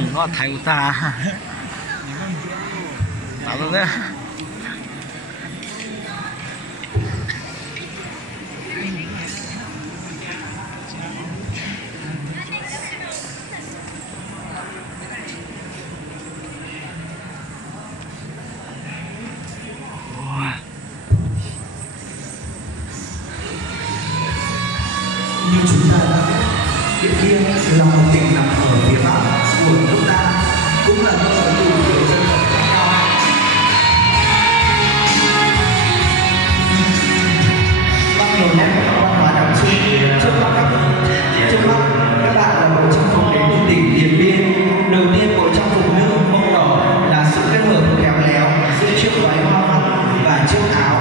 องก็ไทยอุตาตามตรงนี้như chúng ta đã biết, Điện Biên là một tỉnh nằm ở phía bắc của nước ta, cũng là nơi có đủ nhiều dân tộc khác nhau. Mang nhiều nét văn hóa đặc trưng. Trước mắt các bạn là bộ trang phục đến từ tỉnh Điện Biên. Đầu tiên, bộ trang phục nữ mông đỏ là sự kết hợp khéo léo giữa chiếc váy hoa văn và chiếc áo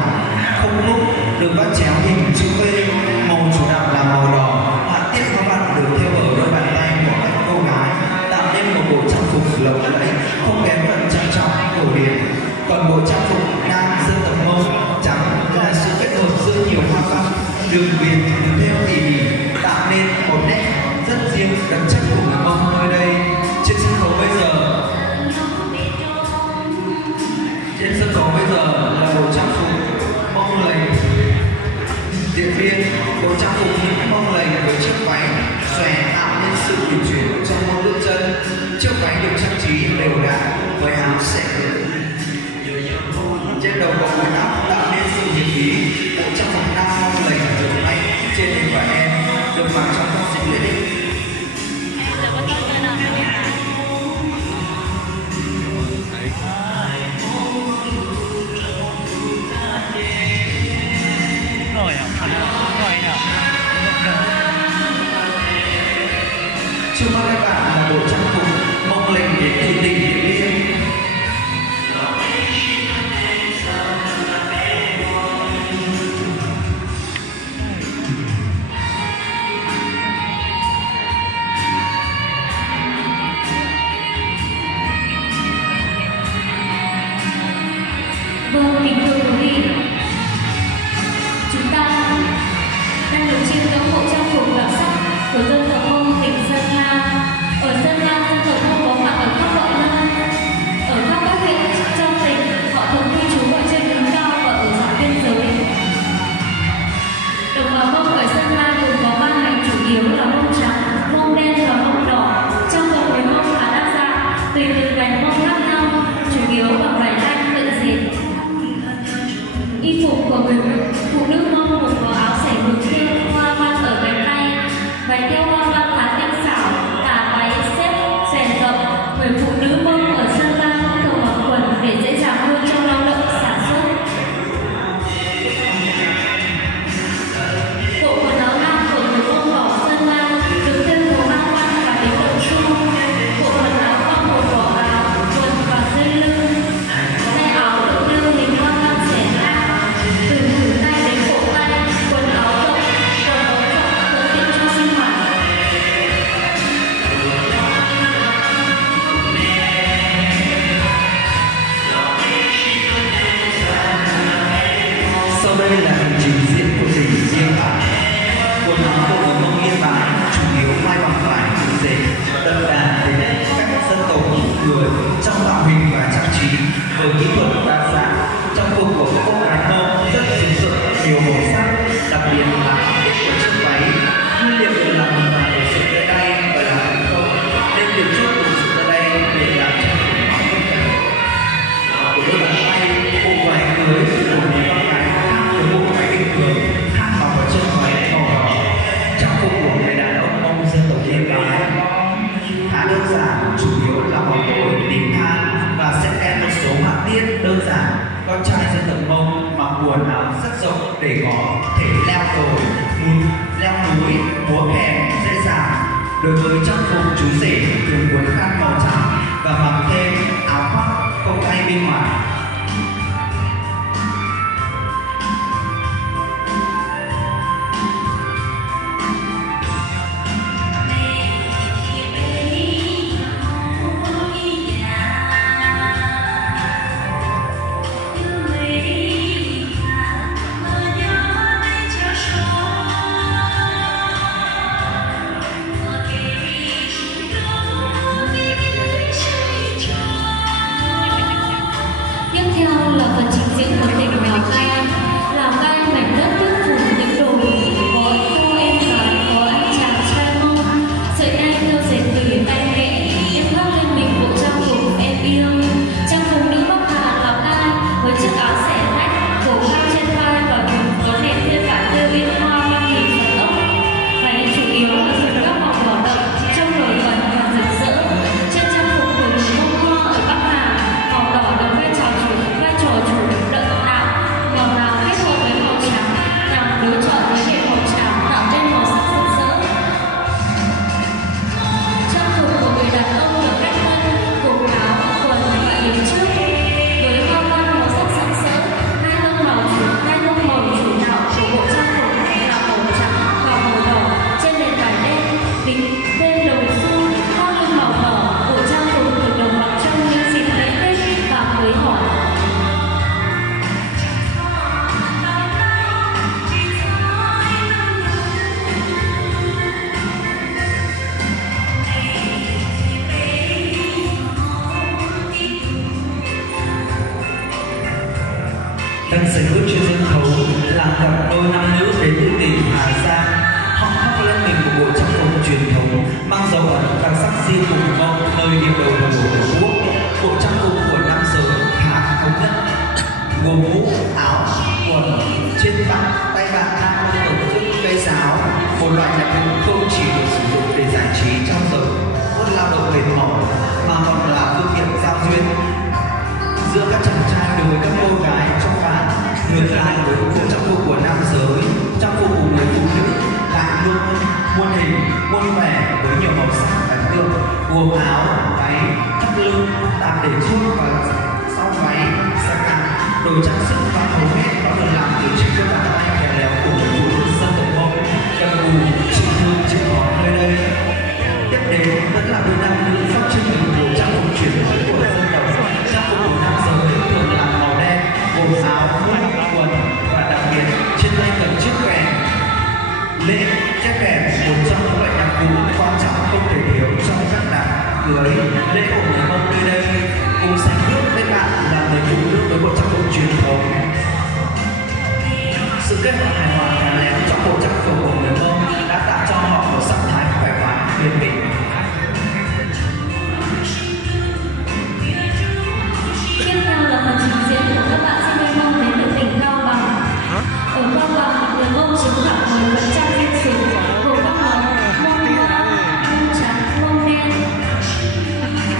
không lúc được vắt chéo hình chữ V. Màu chủ đạo là màu đỏ, họa tiết hoa văn được thêu ở đôi bàn tay của các cô gái, tạo nên một bộ trang phục lộng lẫy, không kém phần trang trọng cổ điển. Còn bộ trang phục nam dân tộc Mông trắng là sự kết hợp giữa nhiều hoa văn, đường viền được thêu tỉ mỉ, tạo nên một nét rất riêng đặc chất của người Mông nơi đây. Trên sân khấu bây giờ là bộ trang phục Mông lệnh Điện Biên. Bộ trang phục những Mông lệnh với chiếc váy xòe tạo nên sự uyển chuyển trong mỗi bước chân. Chiếc váy được trang trí đều đặn với áo xẻ ngực. Trên đầu có mũi áo tạo nên sự hiền bí. Bộ trang phục nam Mông lệnh được may trên hình và em được mặc trong các dịp lễ định. Trước mắt các bạn là bộ trang phục Mông lệnh đến từ tỉnh Điện Biên. Vâng, kính thưa quý vị, chúng ta đang được chiêm ngưỡng bộ trang phục đặc sắc của dân tộc Mông tỉnh Sơn La. Ở Sơn La, dân tộc Mông có mặt ở khắp mọi nơi. Ở khắp các huyện trong tỉnh, họ thường cư trú ở trên núi cao và ở dọc biên giới. Đồng bào Mông ở Sơn La gồm có ba ngành chủ yếu là Mông trắng, Mông đen và Mông đỏ. Trong tộc người Mông khá đa dạng, tùy từng ngành Mông khác nhau, chủ yếu bằng vải lanh tự dệt. Y phục của người phụ nữ Mông gồm có áo xẻ ngực thêu hoa văn ở cánh tay, váy thêu hoa văn khá tinh xảo, cả váy xếp xòe rộng. Người phụ nữ Mông ở Sơn La cũng thường mặc quần để dễ dàng hơn trong lao động sản xuất. Bộ quần áo nam của người Mông đỏ Sơn La được thêu màu hoa văn và đính đồng xu. Bộ quần áo bao gồm vỏ áo, quần và dây lưng. Tay áo được thêu hình hoa văn xẻ ngang, từ khuỷu tay đến cổ tay. Quần áo rộng, quần áo rộng thuận tiện cho sinh hoạt. Sau đây là hành trình diễn của tỉnh Yên Bái. Quần áo của người Mông Yên Bái chủ yếu may bằng vải tự dệt, đậm đà về nét các dân tộc người trong tạo hình và trang trí với kỹ thuật đa dạng. Trang phục của các cô gái Mông rất rực rỡ, nhiều màu sắc, đặc biệt là họa tiết của chiếc váy. Nguyên liệu được làm bằng vải sử dụng tại đây và là thành công, nên được chốt được sử dụng tại đây để làm trang phục áo công cảnh. Của đôi bàn tay, bộ váy cưới của những con gái khác với bộ váy bình thường, khác mặc ở chiếc váy màu đỏ. Trang phục của người đàn ông Mông dân tộc Yên Bái khá đơn giản, chủ yếu là màu tối, đính than và sẽ kèm một số họa tiết đơn giản. Con trai dân tộc Mông mặc quần áo rất rộng để có thể leo đồi, leo núi, múa kèn dễ dàng. Đối với trang phục chú rể thường quấn khăn màu trắng và mặc thêm áo khoác không tay bên ngoài. sảnh bước trên sân khấu là cặp đôi nam nữ đến từ tỉnh Hà Giang. Họ khoác lên mình một bộ trang phục truyền thống mang dấu ấn đặc sắc riêng của Mông, nơi điểm đầu của Tổ quốc. Bộ trang phục của nam giới khá thống nhất, gồm mũ, áo, quần, trên bắp, tay bạn nam tổ chức cây sáo, một loại nhạc cụ không chỉ được sử dụng để giải trí trong giờ phút lao động mệt mỏi mà còn là phương tiện giao duyên giữa các chàng trai đối với các cô gái trong bản. Ngược lại với bộ trang phục của nam giới, trang phục của người phụ nữ lại luôn muôn hình, muôn vẻ với nhiều màu sắc ấn tượng, gồm áo, váy, thắt lưng, tạm để trước và sau váy, xa cạn, đồ trang sức và hầu hết nó được làm từ chính đôi bàn tay khéo léo của người phụ nữ dân tộc Mông, cần cù, chịu thương, chịu khó nơi đây. Tiếp đến vẫn là đôi nam nữ khoác trên mình bộ trang phục truyền thống của dân tộc. Trang phục của nam giới thường là màu đen, gồm áo, mũ, quần và đặc biệt trên tay cầm chiếc kèn. Lễ chiếc kèn một trong những loại nhạc cụ quan trọng không thể thiếu trong các đám cưới, lễ của người Mông nơi đây. Cùng sánh bước với bạn là người phụ nữ với bộ trang phục truyền thống. Sự kết hợp hài hòa khéo léo trong bộ trang phục của người Mông đã tạo cho họ một sắc thái khỏe khoắn, bền bỉ. Tiếp theo là phần trình diễn của các bạn sinh viên Mông đến từ tỉnh Cao Bằng. Ở Cao Bằng, người Mông chiếm khoảng 10% dân số, gồm các món Mông Hoa, Mông Trắng, Mông Đen.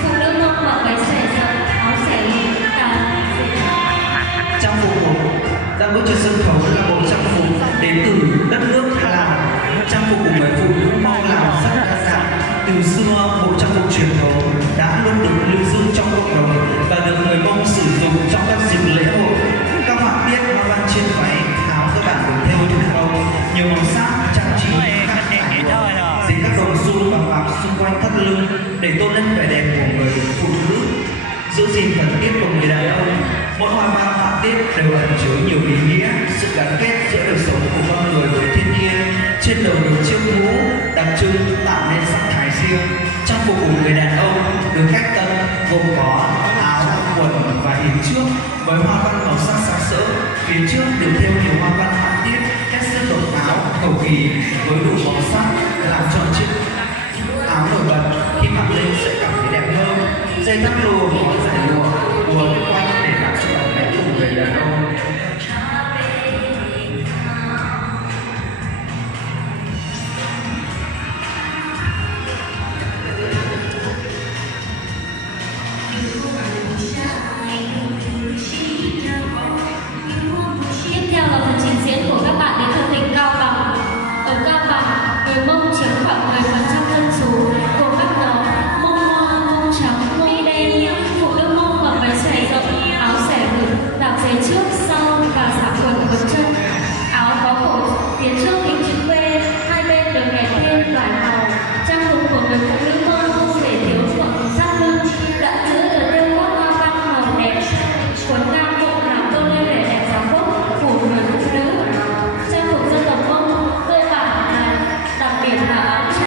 Phụ nữ Mông mặc váy xẻ rộng, áo xẻ liền, cà dệt. Trang phục của đang bước trên sân khấu là bộ trang phục đến từ đất nước Lào. Trang phục của người phụ nữ Mông Lào rất đa dạng. Từ xưa, bộ trang phục truyền thống đã luôn được lưu giữ trong cộng đồng và được người Mông sử dụng trong các dịp lễ hội. Các họa tiết hoa văn trên váy, áo các bạn được theo thủ công, nhiều màu sắc, trang trí khác nhau, dệt các đồ sul và bạc xung quanh thắt lưng để tôn lên vẻ đẹp của người phụ nữ, giữ gìn phần tiết của người đàn ông. Mỗi hoa văn họa tiết đều ẩn chứa nhiều ý nghĩa, sự gắn kết giữa đời sống của con người với thiên nhiên. Trên đầu được chiếc mũ đặc trưng tạo nên sắc thái riêng. Trang phục của người đàn ông được cách tân gồm có áo, quần và yếm trước với hoa văn màu sắc sặc sỡ. Phía trước được thêu nhiều hoa văn họa tiết hết sức độc đáo, cầu kỳ với đủ màu sắc làm cho chiếc áo nổi bật. Khi mặc lên sẽ cảm thấy đẹp hơn. Dây thắt lùa có giải lụa quấn quanh để tạo cho bản vẽ của người đàn ông. Tiếp theo là phần trình diễn của các bạn đến từ tỉnh Cao Bằng. Ở Cao Bằng, người Mông chiếm khoảng